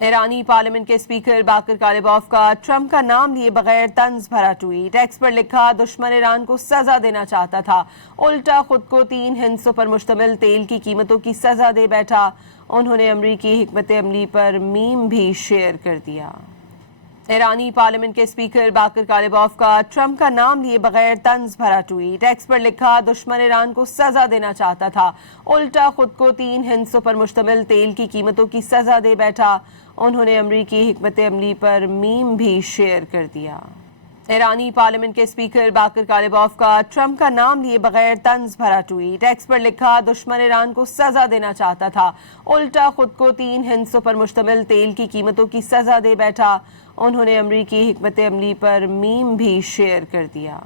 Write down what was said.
ایرانی پارلیمنٹ کے اسپیکر باقر کالباف کا ٹرمپ کا نام لیے بغیر طنز بھرا ٹویٹ، ایکس پر لکھا دشمن ایران کو سزا دینا چاہتا تھا، الٹا خود کو 3 ہندسوں پر مشتمل تیل کی قیمتوں کی سزا دے بیٹھا۔ انہوں نے امریکی حکمت عملی پر میم بھی شیئر کر دیا۔ ایرانی پارلیمنٹ کے اسپیکر باقر کالباف کا ٹرمپ کا نام لیے بغیر طنز بھرا ٹویٹ، ایکس پر لکھا دشمن ایران کو سزا دینا چاہتا تھا، الٹا خود کو 3 ہندسوں پر مشتمل تیل کی قیمتوں کی سزا دے بیٹھا۔ انہوں نے امریکی حکمت عملی پر میم بھی شیئر کر دیا۔ ایرانی پارلیمنٹ کے اسپیکر باقر کالباف کا ٹرمپ کا نام لیے بغیر طنز بھرا ٹویٹ، ایکس پر لکھا دشمن ایران کو سزا دینا چاہتا تھا، الٹا خود کو 3 ہندسوں پر مشتمل تیل کی قیمتوں کی سزا دے بیٹھا۔ انہوں نے امریکی حکمت عملی پر میم بھی شیئر کر دیا۔